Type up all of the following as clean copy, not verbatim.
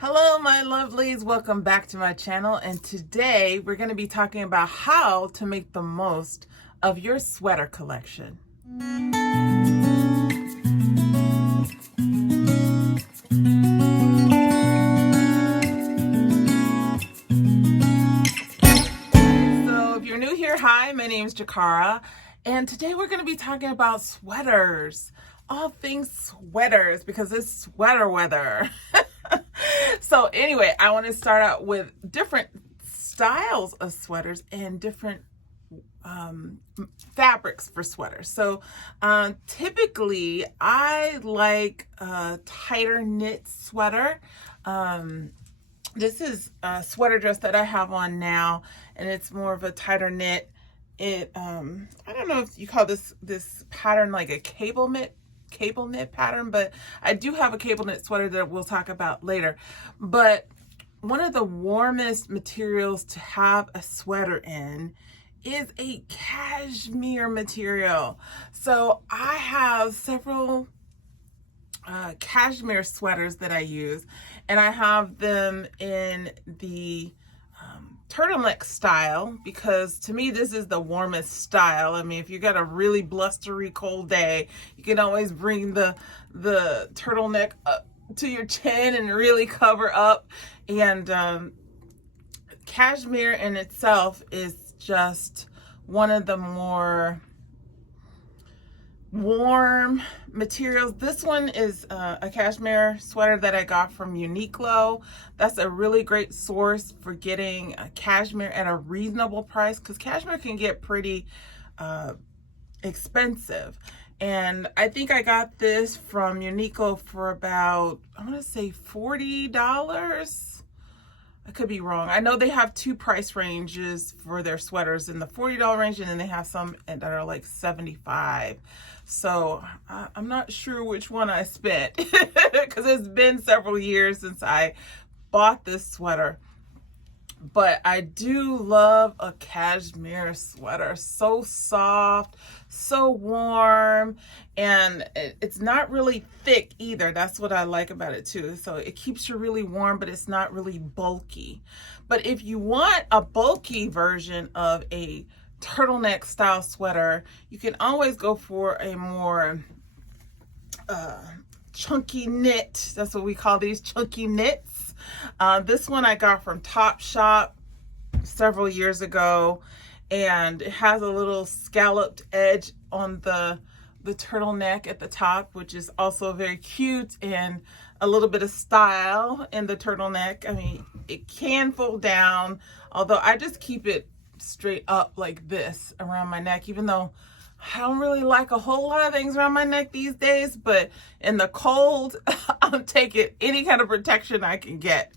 Hello my lovelies, welcome back to my channel, and today we're going to be talking about how to make the most of your sweater collection. So if you're new here, hi, my name is Jakara, and today we're going to be talking about sweaters. All things sweaters because it's sweater weather. So anyway, I want to start out with different styles of sweaters and different fabrics for sweaters. So typically I like a tighter knit sweater. This is a sweater dress that I have on now, and it's more of a tighter knit. I don't know if you call this pattern like a cable knit pattern, but I do have a cable knit sweater that we'll talk about later. But one of the warmest materials to have a sweater in is a cashmere material. So I have several cashmere sweaters that I use, and I have them in the turtleneck style, because to me this is the warmest style. I mean, if you got a really blustery cold day, you can always bring the turtleneck up to your chin and really cover up. And cashmere in itself is just one of the more warm materials. This one is a cashmere sweater that I got from Uniqlo. That's a really great source for getting cashmere at a reasonable price, because cashmere can get pretty expensive. And I think I got this from Uniqlo for about, I want to say $40. I could be wrong. I know they have two price ranges for their sweaters, in the $40 range, and then they have some that are like $75. So I'm not sure which one I spent because it's been several years since I bought this sweater. But I do love a cashmere sweater. So soft, so warm, and it's not really thick either. That's what I like about it too. So it keeps you really warm, but it's not really bulky. But if you want a bulky version of a turtleneck style sweater, you can always go for a more chunky knit. That's what we call these, chunky knits. This one I got from Topshop several years ago, and it has a little scalloped edge on the turtleneck at the top, which is also very cute, and a little bit of style in the turtleneck. I mean, it can fold down, although I just keep it straight up like this around my neck, even though I don't really like a whole lot of things around my neck these days. But in the cold, I'm taking any kind of protection I can get.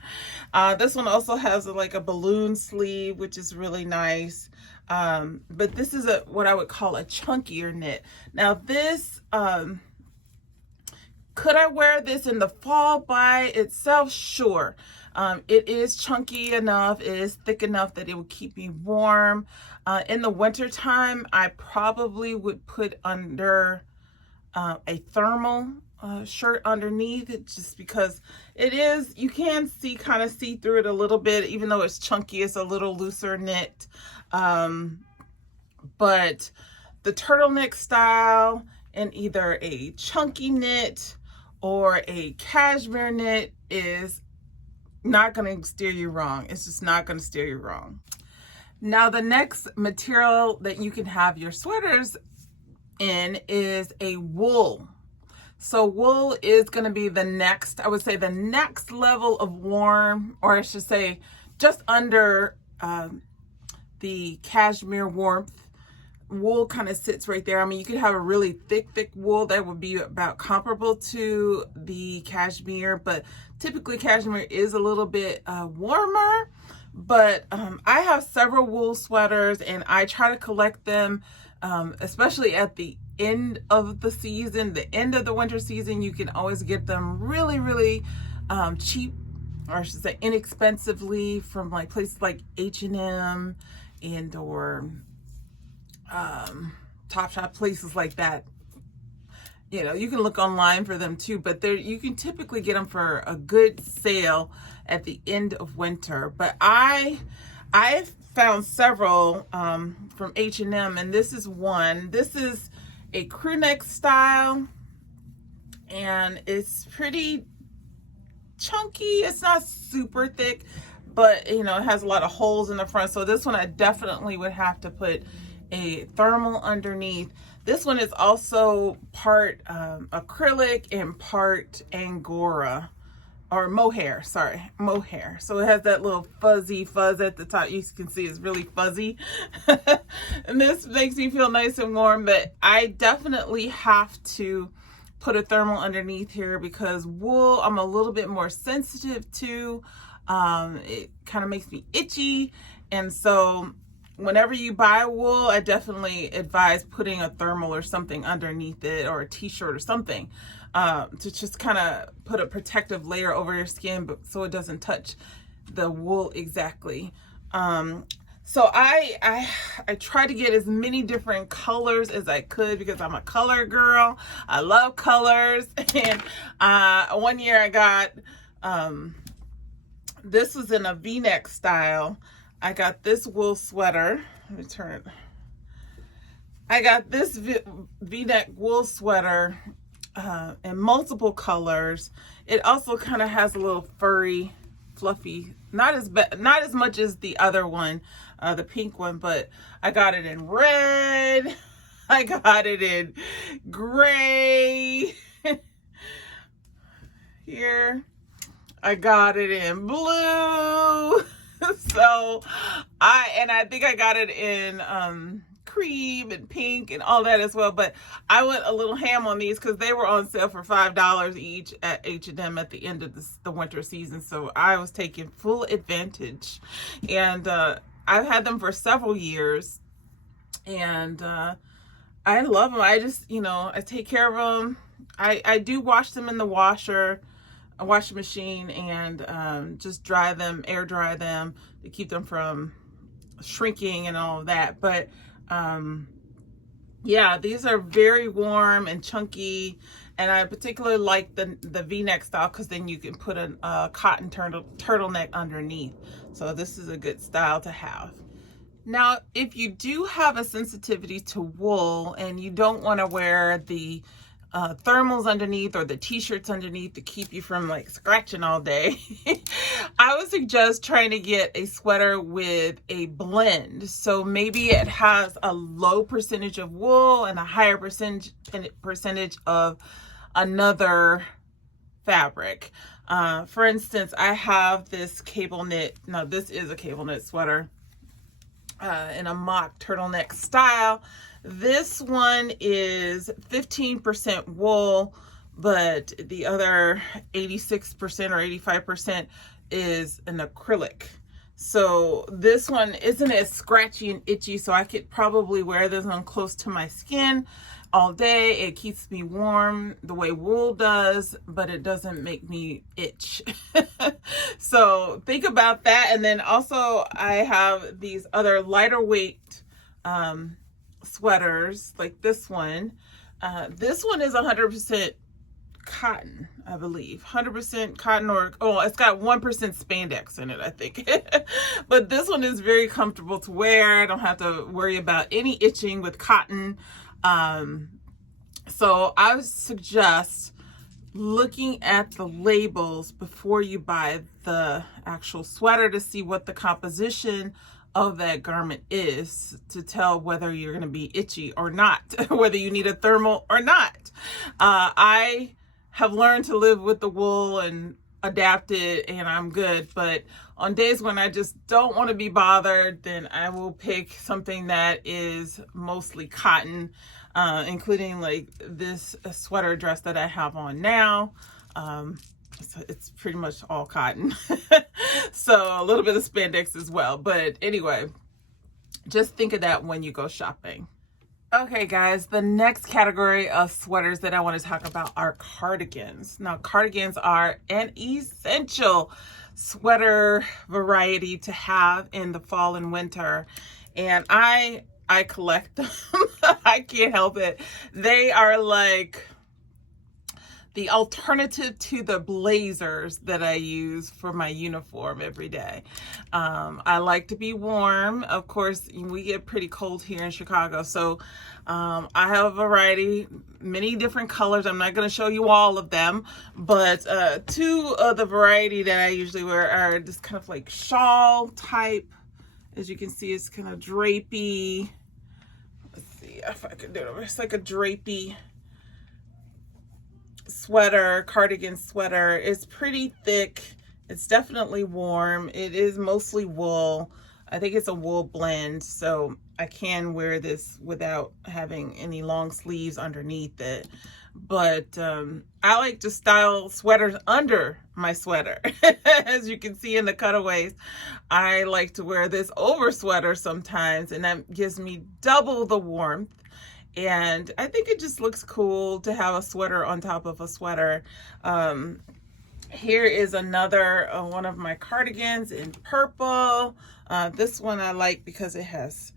This one also has like a balloon sleeve, which is really nice. But this is what I would call a chunkier knit. Now this, could I wear this in the fall by itself? Sure. It is chunky enough, it is thick enough that it would keep me warm. In the winter time, I probably would put under a thermal shirt underneath it, just because it is, you can kind of see through it a little bit, even though it's chunky. It's a little looser knit. But the turtleneck style in either a chunky knit or a cashmere knit is not going to steer you wrong. It's just not going to steer you wrong. Now, the next material that you can have your sweaters in is a wool. So wool is going to be the next, I would say, the next level of warm, or I should say just under the cashmere warmth. Wool kind of sits right there. I mean, you could have a really thick wool that would be about comparable to the cashmere, but typically cashmere is a little bit warmer. But I have several wool sweaters, and I try to collect them, especially at the end of the season, the end of the winter season. You can always get them really cheap, or I should say inexpensively, from like places like H&M or Topshop, places like that. you know, you can look online for them too, but you can typically get them for a good sale at the end of winter. But I found several from H&M, and this is one. This is a crew neck style, and it's pretty chunky. It's not super thick, but you know, it has a lot of holes in the front. So this one I definitely would have to put a thermal underneath. This one is also part acrylic and part Angora, or mohair, sorry, mohair. So it has that little fuzzy fuzz at the top. You can see it's really fuzzy. And this makes me feel nice and warm, but I definitely have to put a thermal underneath here because wool, I'm a little bit more sensitive to. It kind of makes me itchy. And so whenever you buy wool, I definitely advise putting a thermal or something underneath it, or a t-shirt or something, to just kind of put a protective layer over your skin, but so it doesn't touch the wool exactly. So I tried to get as many different colors as I could because I'm a color girl. I love colors. And one year I got, this was in a V-neck style. I got this wool sweater. Let me turn it. I got this V-neck wool sweater in multiple colors. It also kind of has a little furry, fluffy, not as much as the other one, the pink one, but I got it in red. I got it in gray. Here. I got it in blue. So I think I got it in cream and pink and all that as well, but I went a little ham on these because they were on sale for $5 each at H&M at the end of the winter season. So I was taking full advantage, and I've had them for several years, and I love them. I just, you know, I take care of them. I do wash them in the washing machine, and just dry them, air dry them to keep them from shrinking and all of that. But yeah, these are very warm and chunky, and I particularly like the V-neck style because then you can put a cotton turtleneck underneath. So this is a good style to have. Now, if you do have a sensitivity to wool and you don't want to wear the thermals underneath or the t-shirts underneath to keep you from like scratching all day, I would suggest trying to get a sweater with a blend. So maybe it has a low percentage of wool and a higher percentage of another fabric. For instance, I have this cable knit. No, this is a cable knit sweater in a mock turtleneck style. This one is 15% wool, but the other 86% or 85% is an acrylic. So this one isn't as scratchy and itchy, so I could probably wear this one close to my skin all day. It keeps me warm the way wool does, but it doesn't make me itch. So think about that. And then also I have these other lighter weight sweaters like this one. This one is 100% cotton, I believe. 100% cotton, or it's got 1% spandex in it, I think. But this one is very comfortable to wear. I don't have to worry about any itching with cotton. So I would suggest looking at the labels before you buy the actual sweater to see what the composition of that garment is, to tell whether you're going to be itchy or not, whether you need a thermal or not. I have learned to live with the wool and adapt it, and I'm good. But on days when I just don't want to be bothered, then I will pick something that is mostly cotton, including like this sweater dress that I have on now. It's pretty much all cotton. So a little bit of spandex as well. But anyway, just think of that when you go shopping. Okay guys, the next category of sweaters that I want to talk about are cardigans. Now, cardigans are an essential sweater variety to have in the fall and winter, and I collect them. I can't help it. They are like the alternative to the blazers that I use for my uniform every day. I like to be warm. Of course, we get pretty cold here in Chicago, so I have a variety, many different colors. I'm not going to show you all of them, but two of the variety that I usually wear are just kind of like shawl type. As you can see, it's kind of drapey. Let's see if I can do it. It's like a drapey sweater, cardigan sweater. It's pretty thick. It's definitely warm. It is mostly wool. I think it's a wool blend, so I can wear this without having any long sleeves underneath it. But I like to style sweaters under my sweater. As you can see in the cutaways, I like to wear this over sweater sometimes, and that gives me double the warmth. And I think it just looks cool to have a sweater on top of a sweater. Here is another one of my cardigans in purple. This one I like because it has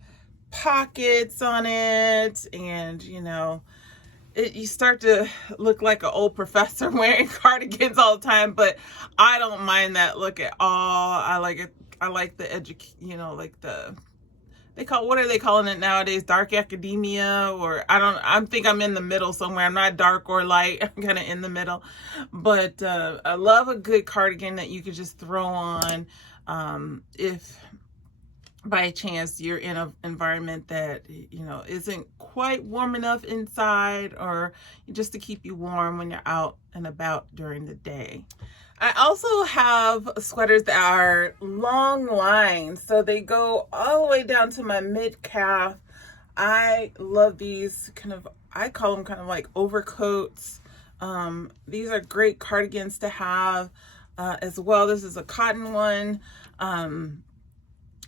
pockets on it, and you know, you start to look like an old professor wearing cardigans all the time, but I don't mind that look at all. I like it. I like the like the, what are they calling it nowadays? Dark academia, or I think I'm in the middle somewhere. I'm not dark or light. I'm kind of in the middle. But I love a good cardigan that you could just throw on if by chance you're in an environment that, you know, isn't quite warm enough inside, or just to keep you warm when you're out and about during the day. I also have sweaters that are long lines, so they go all the way down to my mid-calf. I love these I call them kind of like overcoats. These are great cardigans to have as well. This is a cotton one.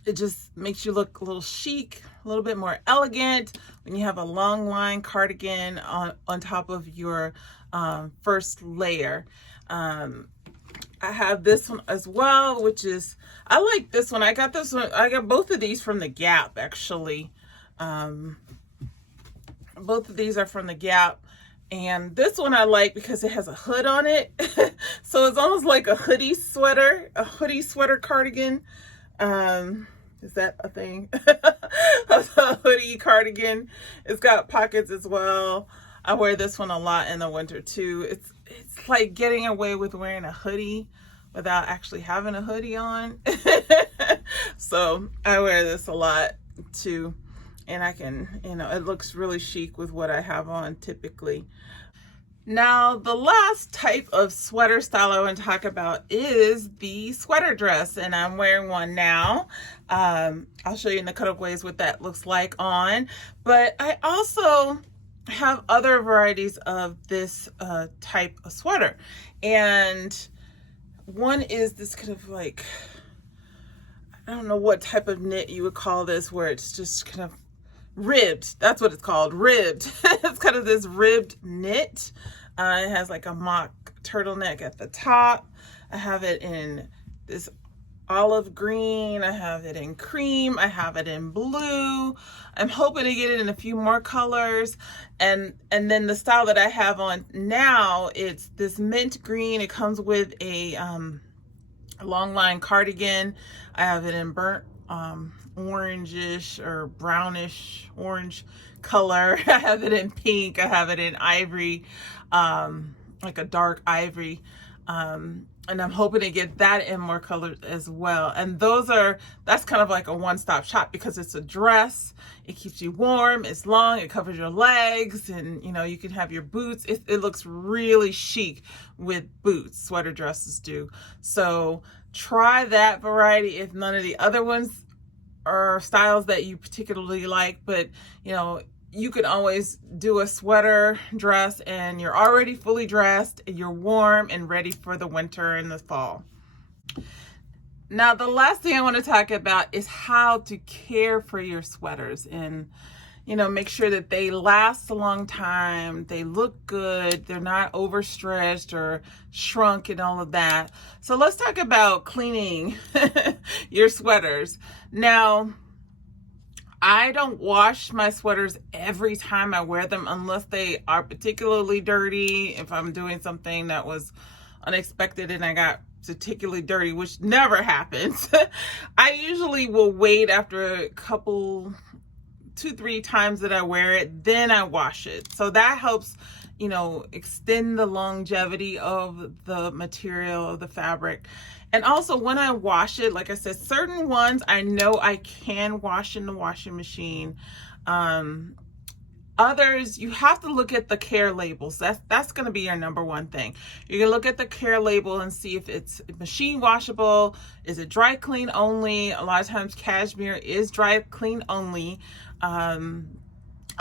It just makes you look a little chic, a little bit more elegant when you have a long line cardigan on top of your first layer. I have this one as well, which is, I like this one. I got this one. I got both of these from the Gap, actually. Both of these are from the Gap. And this one I like because it has a hood on it. So it's almost like a hoodie sweater cardigan. Is that a thing? A hoodie cardigan. It's got pockets as well. I wear this one a lot in the winter too. It's like getting away with wearing a hoodie without actually having a hoodie on. So I wear this a lot too. And I can, you know, it looks really chic with what I have on typically. Now, the last type of sweater style I want to talk about is the sweater dress, and I'm wearing one now. I'll show you in the cutaways what that looks like on, but I also have other varieties of this type of sweater, and one is this kind of like, I don't know what type of knit you would call this, where it's just kind of ribbed. That's what it's called, ribbed. It's kind of this ribbed knit. It has like a mock turtleneck at the top. I have it in this olive green. I have it in cream. I have it in blue. I'm hoping to get it in a few more colors. And then the style that I have on now, it's this mint green. It comes with a long line cardigan. I have it in burnt orangish or brownish orange color. I have it in pink. I have it in ivory, like a dark ivory. And I'm hoping to get that in more colors as well. And that's kind of like a one-stop shop because it's a dress. It keeps you warm. It's long. It covers your legs, and you know, you can have your boots. It looks really chic with boots. Sweater dresses do. So try that variety if none of the other ones are styles that you particularly like. But you know, you could always do a sweater dress and you're already fully dressed and you're warm and ready for the winter and the fall. Now, the last thing I want to talk about is how to care for your sweaters and, you know, make sure that they last a long time, they look good, they're not overstretched or shrunk and all of that. So let's talk about cleaning your sweaters. Now, I don't wash my sweaters every time I wear them unless they are particularly dirty. If I'm doing something that was unexpected and I got particularly dirty, which never happens, I usually will wait after a couple, 2-3 times that I wear it, then I wash it. So that helps, you know, extend the longevity of the material, of the fabric. And also when I wash it, like I said, certain ones I know I can wash in the washing machine. Others, you have to look at the care labels. That's going to be your number one thing. You're going to look at the care label and see if it's machine washable. Is it dry clean only? A lot of times cashmere is dry clean only. A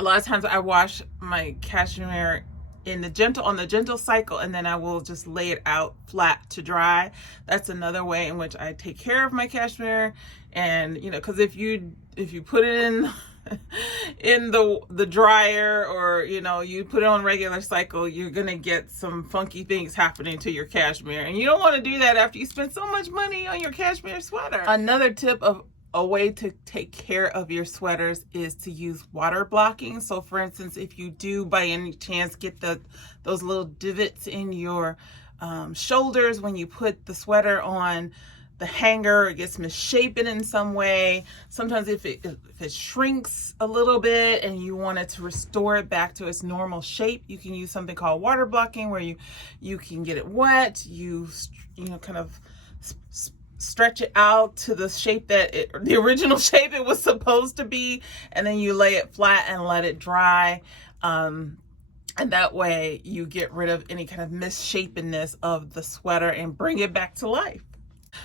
lot of times I wash my cashmere on the gentle cycle, and then I will just lay it out flat to dry. That's another way in which I take care of my cashmere. And you know, because if you put it in the dryer, or you know, you put it on regular cycle, you're gonna get some funky things happening to your cashmere, and you don't want to do that after you spend so much money on your cashmere sweater. Another tip of a way to take care of your sweaters is to use water blocking. So for instance, if you do by any chance get those little divots in your shoulders when you put the sweater on the hanger, it gets misshapen in some way. Sometimes if it shrinks a little bit and you want it to restore it back to its normal shape, you can use something called water blocking, where you can get it wet, you know, kind of stretch it out to the shape the original shape it was supposed to be, and then you lay it flat and let it dry. And that way you get rid of any kind of misshapenness of the sweater and bring it back to life.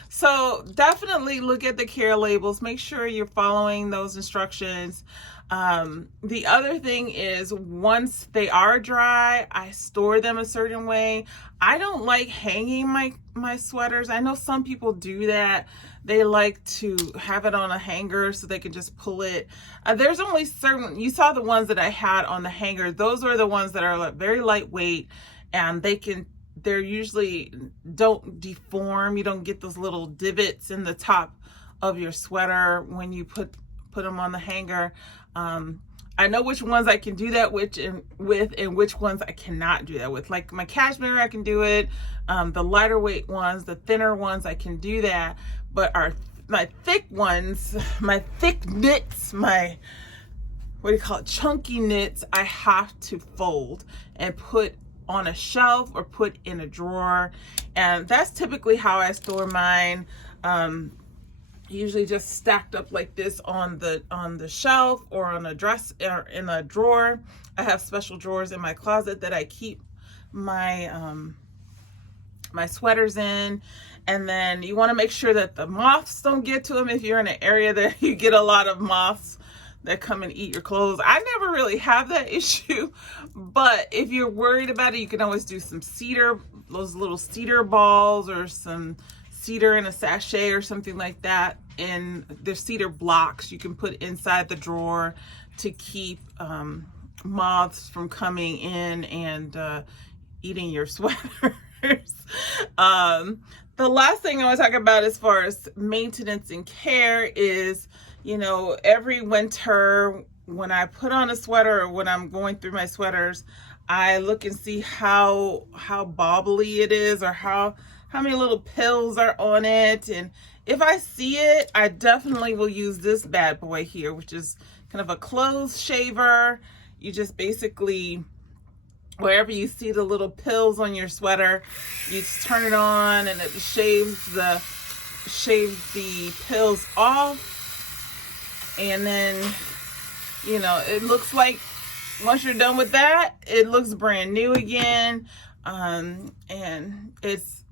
So definitely look at the care labels. Make sure you're following those instructions. The other thing is, once they are dry, I store them a certain way. I don't like hanging my sweaters. I know some people do that. They like to have it on a hanger so they can just pull it. There's only certain, you saw the ones that I had on the hanger. Those are the ones that are very lightweight, and they're usually don't deform. You don't get those little divots in the top of your sweater when you put them on the hanger. I know which ones I can do that with and which ones I cannot do that with. Like my cashmere, I can do it. The lighter weight ones, the thinner ones, I can do that. But my thick ones, my thick knits, my, what do you call it, chunky knits, I have to fold and put on a shelf or put in a drawer. And that's typically how I store mine. Usually just stacked up like this on the shelf or on a dresser or in a drawer. I have special drawers in my closet that I keep my my sweaters in. And then you want to make sure that the moths don't get to them. If you're in an area that you get a lot of moths that come and eat your clothes, I never really have that issue, but if you're worried about it, you can always do some cedar, those little cedar balls, or some cedar in a sachet or something like that. And there's cedar blocks you can put inside the drawer to keep moths from coming in and eating your sweaters. The last thing I want to talk about as far as maintenance and care is, you know, every winter when I put on a sweater or when I'm going through my sweaters, I look and see how bobbly it is, or how many little pills are on it. And if I see it, I definitely will use this bad boy here, which is kind of a clothes shaver. You just basically, wherever you see the little pills on your sweater, you just turn it on and it shaves the pills off. And then, you know, it looks like once you're done with that, it looks brand new again. And it's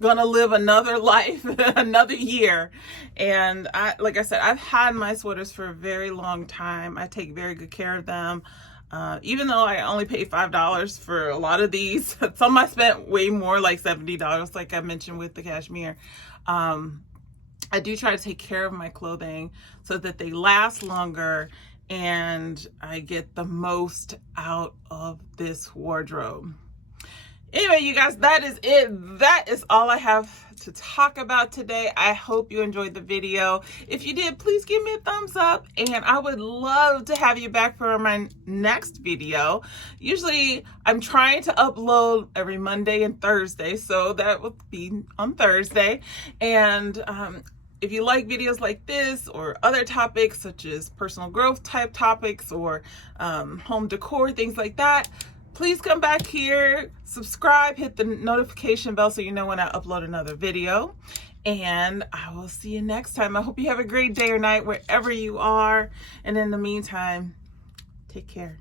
gonna live another life, another year. And like I said, I've had my sweaters for a very long time. I take very good care of them. Even though I only paid $5 for a lot of these, some I spent way more, like $70, like I mentioned with the cashmere. I do try to take care of my clothing so that they last longer and I get the most out of this wardrobe. Anyway, you guys, that is it. That is all I have to talk about today. I hope you enjoyed the video. If you did, please give me a thumbs up, and I would love to have you back for my next video. Usually I'm trying to upload every Monday and Thursday, so that would be on Thursday. And if you like videos like this or other topics such as personal growth type topics or home decor, things like that, please come back here, subscribe, hit the notification bell so you know when I upload another video. And I will see you next time. I hope you have a great day or night wherever you are. And in the meantime, take care.